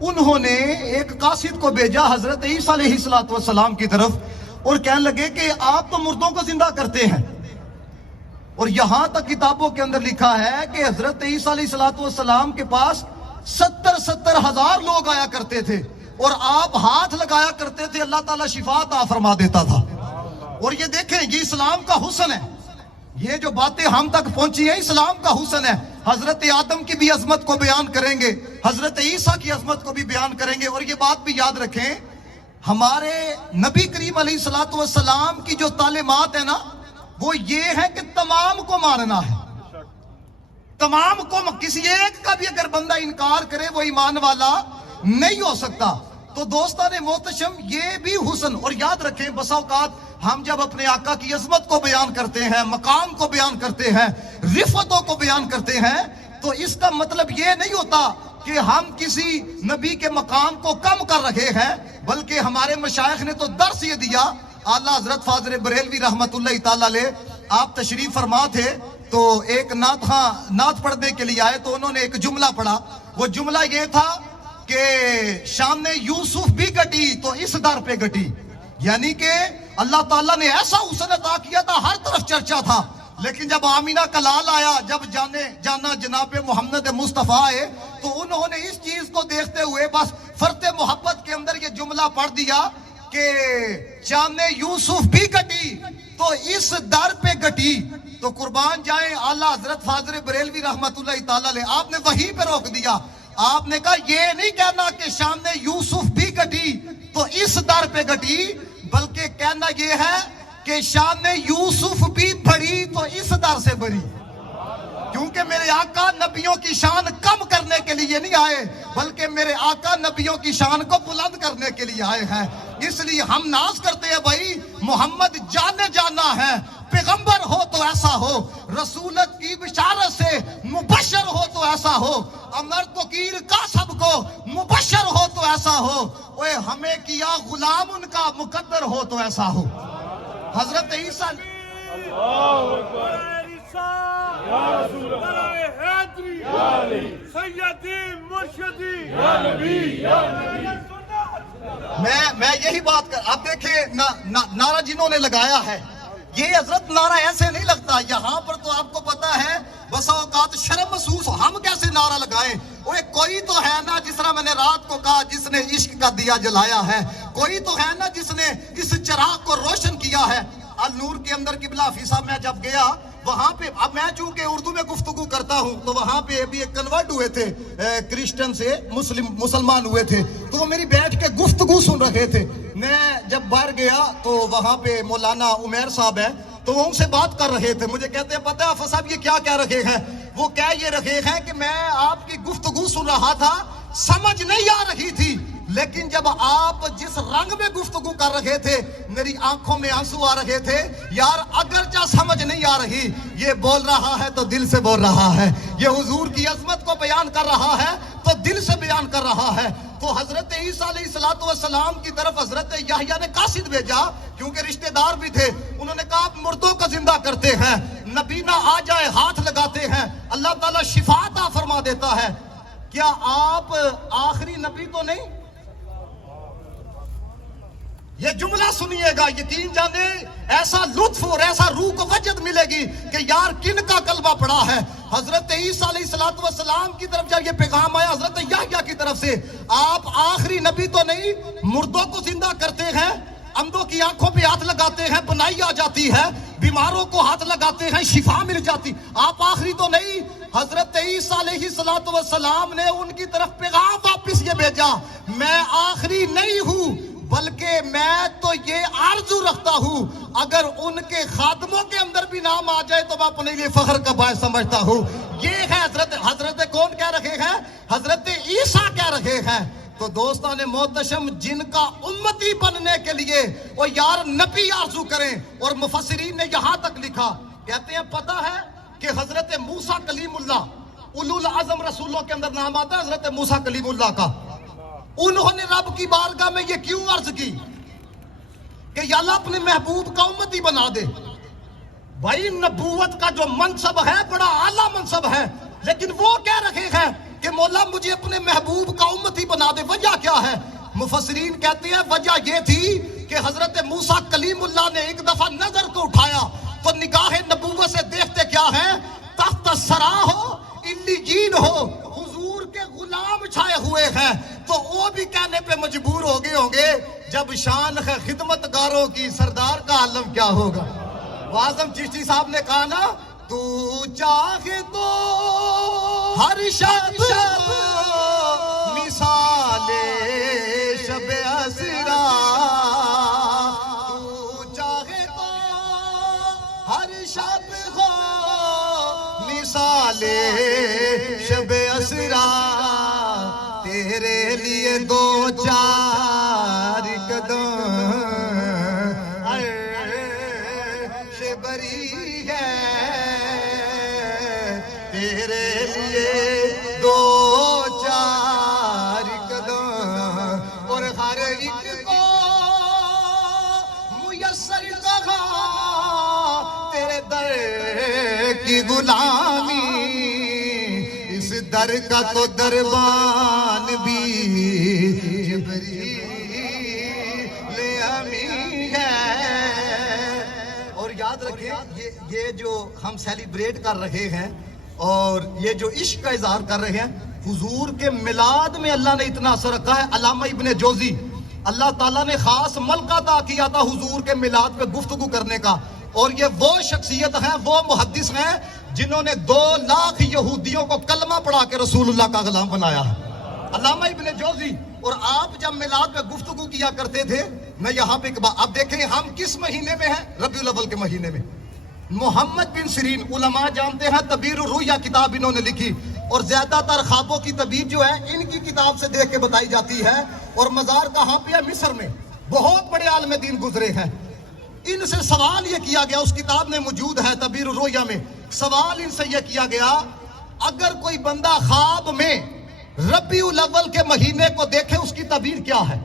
انہوں نے ایک قاصد کو بھیجا حضرت عیسیٰ علیہ السلام کی طرف اور کہنے لگے کہ آپ تو مردوں کو زندہ کرتے ہیں، اور یہاں تک کتابوں کے اندر لکھا ہے کہ حضرت عیسیٰ علیہ السلام کے پاس 70 ہزار لوگ آیا کرتے تھے اور آپ ہاتھ لگایا کرتے تھے، اللہ تعالیٰ شفا عطا فرما دیتا تھا۔ اور یہ دیکھیں، یہ اسلام کا حسن ہے، یہ جو باتیں ہم تک پہنچی ہیں اسلام کا حسن ہے۔ حضرت آدم کی بھی عظمت کو بیان کریں گے، حضرت عیسیٰ کی عظمت کو بھی بیان کریں گے، اور یہ بات بھی یاد رکھیں، ہمارے نبی کریم علیہ السلام کی جو تعلیمات ہیں نا، وہ یہ ہے کہ تمام کو ماننا ہے، تمام کو، کسی ایک کا بھی اگر بندہ انکار کرے وہ ایمان والا نہیں ہو سکتا۔ تو دوستان محتشم، یہ بھی حسن، اور یاد رکھیں بسا اوقات ہم جب اپنے آقا کی عظمت کو بیان کرتے ہیں، مقام کو بیان کرتے ہیں، رفتوں کو بیان کرتے ہیں، تو اس کا مطلب یہ نہیں ہوتا کہ ہم کسی نبی کے مقام کو کم کر رہے ہیں، بلکہ ہمارے مشائخ نے تو درس یہ دیا۔ اعلیٰ حضرت فاضل بریلوی رحمت اللہ تعالیٰ علیہ، آپ تشریف فرما تھے تو ایک نعت پڑھنے کے لیے آئے، تو انہوں نے ایک جملہ پڑھا، وہ جملہ یہ تھا کہ شام نے یوسف بھی گٹی تو اس در پہ گٹی، یعنی کہ اللہ تعالیٰ نے ایسا حسن عطا کیا تھا، ہر طرف چرچا تھا، لیکن جب آمینہ کا لال آیا، جب جانا جناب محمد مصطفیٰ آئے، تو انہوں نے اس چیز کو دیکھتے ہوئے بس فرط محبت کے اندر یہ جملہ پڑھ دیا کہ شام نے یوسف بھی گٹی تو اس در پہ گٹی۔ تو قربان جائیں اعلیٰ حضرت فاضل بریلوی رحمت اللہ تعالیٰ علیہ، آپ نے وہیں پہ روک دیا، آپ نے کہا یہ نہیں کہنا کہ شام نے یوسف بھی گٹی تو اس در پہ گٹی، بلکہ کہنا یہ ہے کہ شام نے یوسف بھی بڑھی تو اس در سے بڑھی، کیونکہ میرے آقا نبیوں کی شان کم کرنے کے لیے نہیں آئے، بلکہ میرے آقا نبیوں کی شان کو بلند کرنے کے لیے آئے ہیں۔ اس لیے ہم ناز کرتے ہیں بھائی، محمد جانے جانا ہے، پیغمبر ہو تو ایسا ہو، رسولت کی بشارت سے مبشر ہو تو ایسا ہو، امر تو کیر کا سب کو مبشر ہو تو ایسا ہو، اوے ہمیں کیا غلام ان کا مقدر ہو تو ایسا ہو۔ حضرت عیسیٰ میں یہی بات کر، آپ دیکھیں نعرہ جنہوں نے لگایا ہے، یہ حضرت نعرہ ایسے نہیں لگتا، یہاں پر تو آپ کو پتا ہے بسا اوقات شرم محسوس، ہم کیسے نعرہ لگائیں؟ کوئی تو ہے نا، جس طرح میں نے رات کو کہا، جس نے عشق کا دیا جلایا ہے، کوئی تو ہے نا جس نے اس چراغ کو روشن کیا ہے۔ النور کے اندر قبلہ حفیظ صاحب میں جب گیا وہاں پہ، اب میں چونکہ اردو میں گفتگو کرتا ہوں، تو وہاں پہ ابھی ایک کنورٹ ہوئے تھے کرسچن سے مسلمان ہوئے تھے، تو وہ میری بیٹھ کے گفتگو سن رہے تھے۔ میں جب باہر گیا تو وہاں پہ مولانا عمیر صاحب ہیں، تو وہ ان سے بات کر رہے تھے، مجھے کہتے ہیں پتہ ہے حافظ صاحب یہ کیا کہہ رہے ہیں؟ وہ کہہ یہ رہے ہیں کہ میں آپ کی گفتگو سن رہا تھا، سمجھ نہیں آ رہی تھی، لیکن جب آپ جس رنگ میں گفتگو کر رہے تھے میری آنکھوں میں آنسو آ رہے تھے، یار اگرچہ سمجھ نہیں آ رہی، یہ بول رہا ہے تو دل سے بول رہا ہے، یہ حضور کی عظمت کو بیان کر رہا ہے تو دل سے بیان کر رہا ہے۔ تو حضرت عیسیٰ علیہ السلام کی طرف حضرت یحییٰ نے قاصد بھیجا، کیونکہ رشتہ دار بھی تھے، انہوں نے کہا آپ مردوں کو زندہ کرتے ہیں، نبی نہ آ جائے ہاتھ لگاتے ہیں، اللہ تعالیٰ شفا عطا فرما دیتا ہے، کیا آپ آخری نبی تو نہیں؟ یہ جملہ سنیے گا، یقین جانے ایسا لطف اور ایسا روح کو وجد ملے گی کہ یار کن کا کلمہ پڑا ہے۔ حضرت عیسیٰ علیہ السلام کی طرف جب یہ پیغام آیا حضرت یحییٰ کی طرف سے، آپ آخری نبی تو نہیں، مردوں کو زندہ کرتے ہیں، اندھوں کی آنکھوں پہ ہاتھ لگاتے ہیں بنائی آ جاتی ہے، بیماروں کو ہاتھ لگاتے ہیں شفا مل جاتی، آپ آخری تو نہیں۔ حضرت عیسیٰ علیہ السلام نے ان کی طرف پیغام واپس یہ بھیجا، میں آخری نہیں ہوں، بلکہ میں تو یہ آرزو رکھتا ہوں اگر ان کے خادموں کے اندر بھی نام آ جائے تو میں اپنے لیے فخر کا باعث سمجھتا ہوں۔ یہ ہے حضرت کون کہہ رہے ہیں؟ حضرت عیسیٰ کہہ رہے ہیں۔ تو دوستان محتشم، جن کا امتی بننے کے لیے وہ یار نبی آرزو کریں، اور مفسرین نے یہاں تک لکھا، کہتے ہیں پتہ ہے کہ حضرت موسیٰ کلیم اللہ، اولو العزم رسولوں کے اندر نام آتا ہے حضرت موسیٰ کلیم اللہ کا، انہوں نے رب کی بارگاہ میں یہ کیوں عرض کی کہ یا اللہ اپنے محبوب کا امتی بنا دے؟ بھائی نبوت کا جو منصب ہے بڑا اعلیٰ منصب ہے، لیکن وہ کہہ رہے ہیں کہ کہ مولا مجھے اپنے محبوب کا امتی بنا دے، وجہ کیا ہے؟ مفسرین کہتے ہیں وجہ یہ تھی کہ حضرت موسیٰ کلیم اللہ نے ایک دفعہ نظر کو اٹھایا تو نگاہ نبوت سے دیکھتے کیا ہے؟ تحت الثری ہو، علیین ہو، حضور کے غلام چھائے ہوئے ہیں، تو وہ بھی کہنے پہ مجبور ہو گئے ہوں گے جب شان ہے خدمتگاروں کی، سردار کا عالم کیا ہوگا؟ اعظم چشتی صاحب نے کہا نا، تو چاہے تو ہر شب مثال شب اسرا، تو چاہے تو ہر شب ہو مثال شب اسرا، تیرے لیے دو چار قدم عرش بری ہے، تیرے لیے دو چار قدم، اور ہر ایک کو میسر کہا تیرے در کی غلامی، اس در کا تو دربان بھی جبریل امی ہے۔ اور یاد رکھیں یہ جو ہم سیلیبریٹ کر رہے ہیں اور یہ جو عشق کا اظہار کر رہے ہیں، حضور کے میلاد میں اللہ نے اتنا اثر رکھا ہے۔ علامہ ابن جوزی، اللہ تعالیٰ نے خاص ملکہ عطا کیا تھا حضور کے میلاد پہ گفتگو کرنے کا، اور یہ وہ شخصیت ہیں، وہ محدث ہیں جنہوں نے 2 لاکھ یہودیوں کو کلمہ پڑھا کے رسول اللہ کا غلام بنایا ہے، علامہ ابن جوزی۔ اور آپ جب میلاد پہ گفتگو کیا کرتے تھے، میں یہاں پہ اب دیکھیں ہم کس مہینے میں ہیں؟ ربیع الاول کے مہینے میں۔ محمد بن سیرین، علماء جانتے ہیں تعبیر الرؤیا کتاب انہوں نے لکھی، اور زیادہ تر خوابوں کی تعبیر جو ہے ان کی کتاب سے دیکھ کے بتائی جاتی ہے، اور مزار کہاں پہ ہے؟ مصر میں۔ بہت بڑے عالم دین گزرے ہیں، ان سے سوال یہ کیا گیا، اس کتاب میں موجود ہے تعبیر الرؤیا میں، سوال ان سے یہ کیا گیا، اگر کوئی بندہ خواب میں ربیع الاول کے مہینے کو دیکھے اس کی تعبیر کیا ہے؟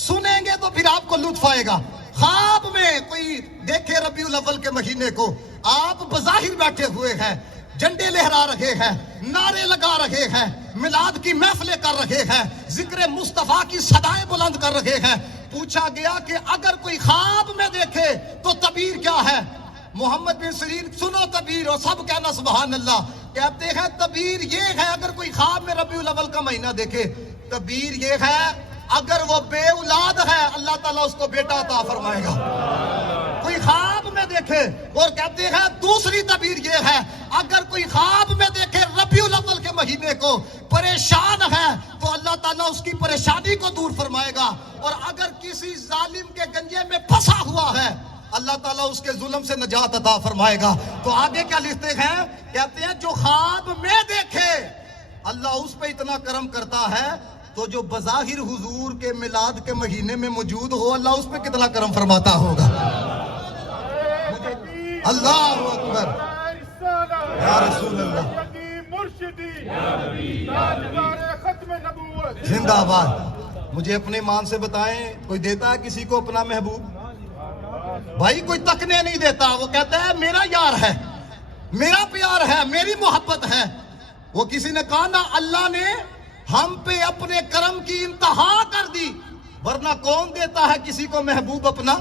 سنیں گے تو پھر آپ کو لطف آئے گا۔ خواب میں کوئی دیکھے ربیع الاول کے مہینے کو، آپ بظاہر بیٹھے ہوئے ہیں، جھنڈے لہرا رہے ہیں، نعرے لگا رہے ہیں، میلاد کی محفلیں کر رہے ہیں، ذکر مصطفیٰ کی صدائیں بلند کر رہے ہیں، پوچھا گیا کہ اگر کوئی خواب میں دیکھے تو تعبیر کیا ہے؟ محمد بن سیرین سنو تعبیر، اور سب کہنا سبحان اللہ، کہتے ہیں تعبیر یہ ہے، اگر کوئی خواب میں ربیع الاول کا مہینہ دیکھے، تعبیر یہ ہے اگر وہ بے اولاد ہے اللہ تعالیٰ اس کو بیٹا عطا فرمائے گا۔ کوئی خواب میں دیکھے، اور کہتے ہیں دوسری تعبیر یہ ہے اگر کوئی خواب میں دیکھے ربیع الاول کے مہینے کو پریشان ہے تو اللہ تعالیٰ اس کی پریشانی کو دور فرمائے گا، اور اگر کسی ظالم کے گنجے میں پھنسا ہوا ہے اللہ تعالیٰ اس کے ظلم سے نجات عطا فرمائے گا۔ تو آگے کیا لکھتے ہیں؟ کہتے ہیں جو خواب میں دیکھے اللہ اس پہ اتنا کرم کرتا ہے، تو جو بظاہر حضور کے میلاد کے مہینے میں موجود ہو اللہ اس پہ کتنا کرم فرماتا ہوگا۔ اللہ اکبر، یا رسول اللہ، زندہ آباد۔ مجھے اپنے ایمان سے بتائیں، کوئی دیتا ہے کسی کو اپنا محبوب؟ بھائی کوئی تکنے نہیں دیتا، وہ کہتا ہے میرا یار ہے، میرا پیار ہے، میری محبت ہے۔ وہ کسی نے کہا نا اللہ نے ہم پہ اپنے کرم کی انتہا کر دی، ورنہ کون دیتا ہے کسی کو محبوب اپنا؟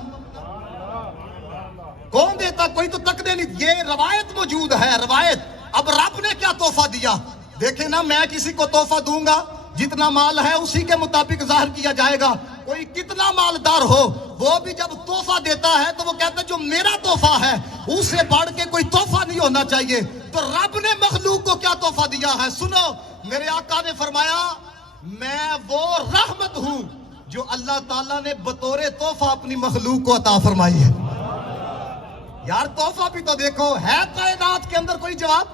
کون دیتا؟ کوئی تو تکنے نہیں۔ یہ روایت موجود ہے، روایت۔ اب رب نے کیا تحفہ دیا دیکھیں نا، میں کسی کو تحفہ دوں گا جتنا مال ہے اسی کے مطابق ظاہر کیا جائے گا۔ کوئی کتنا مالدار ہو وہ بھی جب تحفہ دیتا ہے تو وہ کہتا ہے جو میرا تحفہ ہے اس سے بڑھ کے کوئی تحفہ نہیں ہونا چاہیے۔ تو رب نے مخلوق کو کیا تحفہ دیا ہے؟ سنو، میرے آقا نے فرمایا میں وہ رحمت ہوں جو اللہ تعالیٰ نے بطور تحفہ اپنی مخلوق کو عطا فرمائی ہے۔ یار تحفہ بھی تو دیکھو، ہے کائنات کے اندر کوئی جواب؟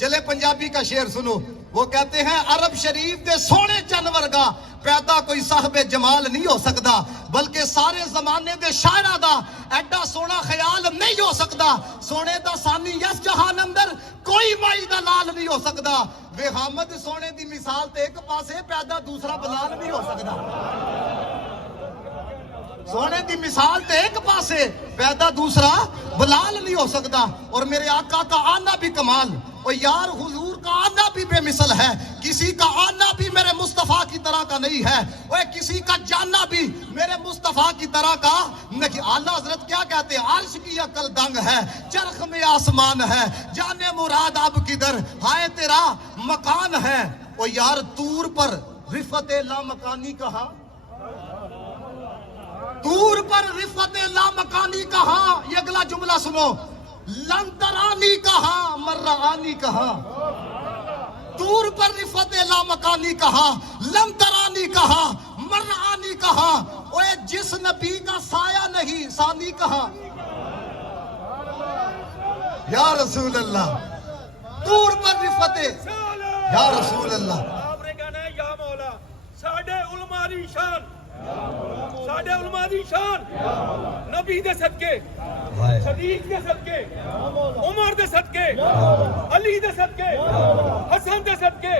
چلے پنجابی کا شعر سنو، وہ کہتے ہیں عرب شریف دے سونے چن ورگا پیدا کوئی صاحب جمال نہیں ہو سکتا، بلکہ سارے زمانے دے شاعرہ دا ایڈا سونا خیال نہیں ہو سکتا۔ سونے دا سانی یس جہان اندر کوئی مائی دا لال نہیں ہو سکتا۔ وے حامد سونے دی مثال تے ایک پاسے پیدا دوسرا بلال نہیں ہو سکتا۔ سونے دی مثال تے ایک پاسے پیدا دوسرا بلال نہیں ہو سکتا۔ اور میرے آقا کا آنا بھی کمال، اور یار حضور کا آنا بھی بے مثل ہے, کسی کا آنا بھی میرے مصطفیٰ کی طرح کا نہیں ہے, اور کسی کا جانا بھی میرے مصطفیٰ کی طرح کا نہیں. اعلیٰ حضرت کیا کہتے ہیں, عرش کی عقل دنگ ہے, چرخ میں آسمان ہے, جانے مراد اب کدھر, ہائے تیرا مکان ہے. اور یار طور پر رفت لامکانی کہاں, طور پر رفت لامکانی کہاں. یہ اگلا جملہ سنو, لندرانی کہاں مرانی کہاں. طور پر رفت لامکانی کہاں, لندرانی کہاں, مرانی کہاں. اوے جس نبی کا سایہ نہیں ثانی کہاں. یا رسول اللہ, طور پر رفت, یا رسول اللہ. آپ نے کہنا ہے یا مولا, ساڈے علماء دی شان, ساڈے علماء دی شان نبی دے صدقے, صدیق دے صدقے, عمر دے صدقے, علی دے صدقے, حسن دے صدقے,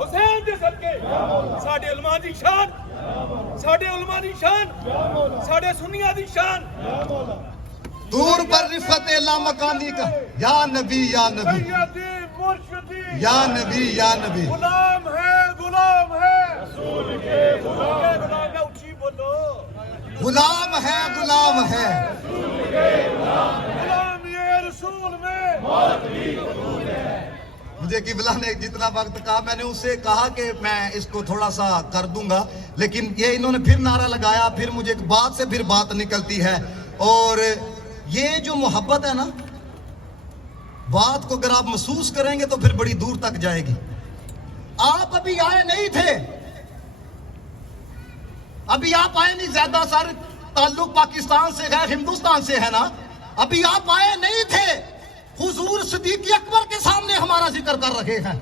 حسین دے صدقے, ساڈے علماء دی شان, ساڈے علماء دی شان, ساڈے سنیاں دی شان. طور پر رفت لامکانی کا, یا نبی یا نبی, سیدی مرشدی, یا نبی یا نبی. غلام ہے, غلام ہے, رسول کے غلام ہے, غلام ہے, اونچی بولو, غلام ہے, غلام ہے. غلام یہ رسول میں. مجھے قبلہ نے جتنا وقت کہا, میں نے اس سے کہا کہ میں اس کو تھوڑا سا کر دوں گا, لیکن یہ انہوں نے پھر نعرہ لگایا, پھر مجھے ایک بات سے پھر بات نکلتی ہے. اور یہ جو محبت ہے نا, بات کو اگر آپ محسوس کریں گے تو پھر بڑی دور تک جائے گی. آپ ابھی آئے نہیں تھے, ابھی آپ آئے نہیں, زیادہ سارے تعلق پاکستان سے ہے, ہندوستان سے ہے نا, ابھی آپ آئے نہیں تھے. حضور صدیق اکبر کے سامنے ہمارا ذکر کر رہے ہیں.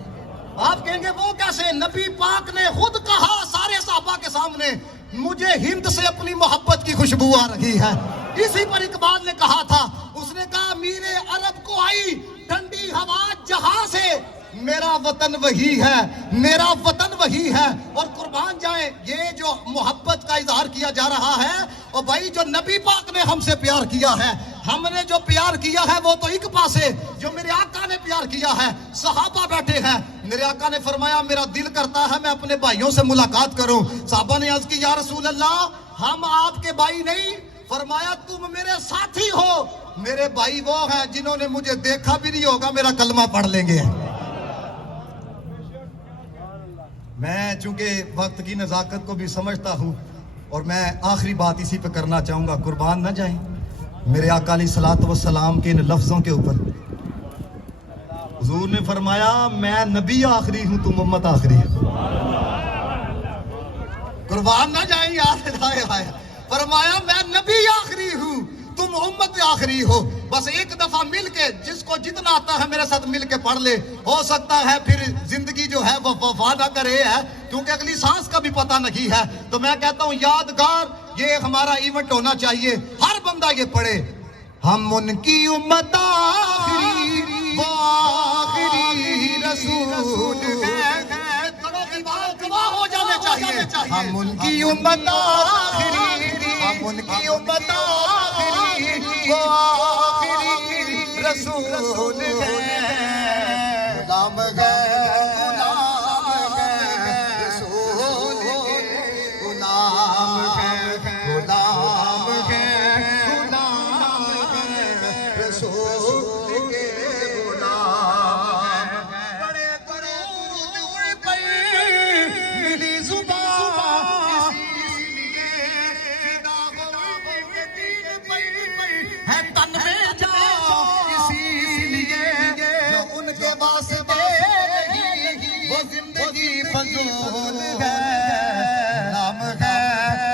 آپ کہیں گے وہ کیسے, نبی پاک نے خود کہا سارے صحابہ کے سامنے, مجھے ہند سے اپنی محبت کی خوشبو آ رہی ہے. اسی پر اقبال نے کہا تھا, اس نے کہا میرے عرب کو آئی ٹھنڈی ہوا جہاں سے, میرا وطن وہی ہے, میرا وطن وہی ہے. اور قربان جائیں, یہ جو محبت کا اظہار کیا جا رہا ہے, اور بھائی جو نبی پاک نے ہم سے پیار کیا ہے, ہم نے جو پیار کیا ہے وہ تو ایک پاسے, جو میرے آقا نے پیار کیا ہے. صحابہ بیٹھے ہیں, میرے آقا نے فرمایا میرا دل کرتا ہے میں اپنے بھائیوں سے ملاقات کروں. صحابہ نے عرض کی یا رسول اللہ ہم آپ کے بھائی نہیں, فرمایا تم میرے ساتھی ہو, میرے بھائی وہ ہیں جنہوں نے مجھے دیکھا بھی نہیں ہوگا میرا کلمہ پڑھ لیں گے. میں چونکہ وقت کی نزاکت کو بھی سمجھتا ہوں, اور میں آخری بات اسی پہ کرنا چاہوں گا, قربان نہ جائیں میرے آقا علیہ الصلوۃ والسلام کے ان لفظوں کے اوپر. حضور نے فرمایا میں نبی آخری ہوں, تم امت آخری ہو. قربان نہ جائیں یار, فرمایا میں نبی آخری ہوں, تم امت آخری ہو. بس ایک دفعہ مل کے, جس کو جتنا آتا ہے میرے ساتھ مل کے پڑھ لے, ہو سکتا ہے پھر زندگی جو ہے وہ وفا نہ کرے ہے, کیونکہ اگلی سانس کا بھی پتہ نہیں ہے. تو میں کہتا ہوں یادگار یہ ہمارا ایونٹ ہونا چاہیے, ہر بندہ یہ پڑھے, ہم ان کی امت آخری, وہ آخری رسول ہیں. گواہ ہو جانے چاہیے, ہم ان کی امت آخری, ہم ان کی امت آخری, وہ آخری رسول ہیں. غلام ہے, غلام ہے, رسول کے غلام ہے, غلام ہے, غلام ہے, رسول کے غلام. بڑے درود پر ملی زبان, ہے تن میں جا, اسی لیے ان کے واسطے وہ زندگی فضول ہے. غلام ہے,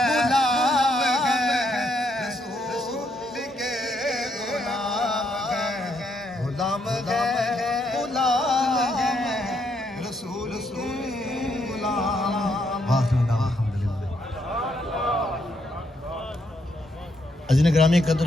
غلام ہے, رسول کے غلام ہے, غلام ہے, غلام ہے, رسول کے غلام. الحمدللہ. عزیزان گرامی قدر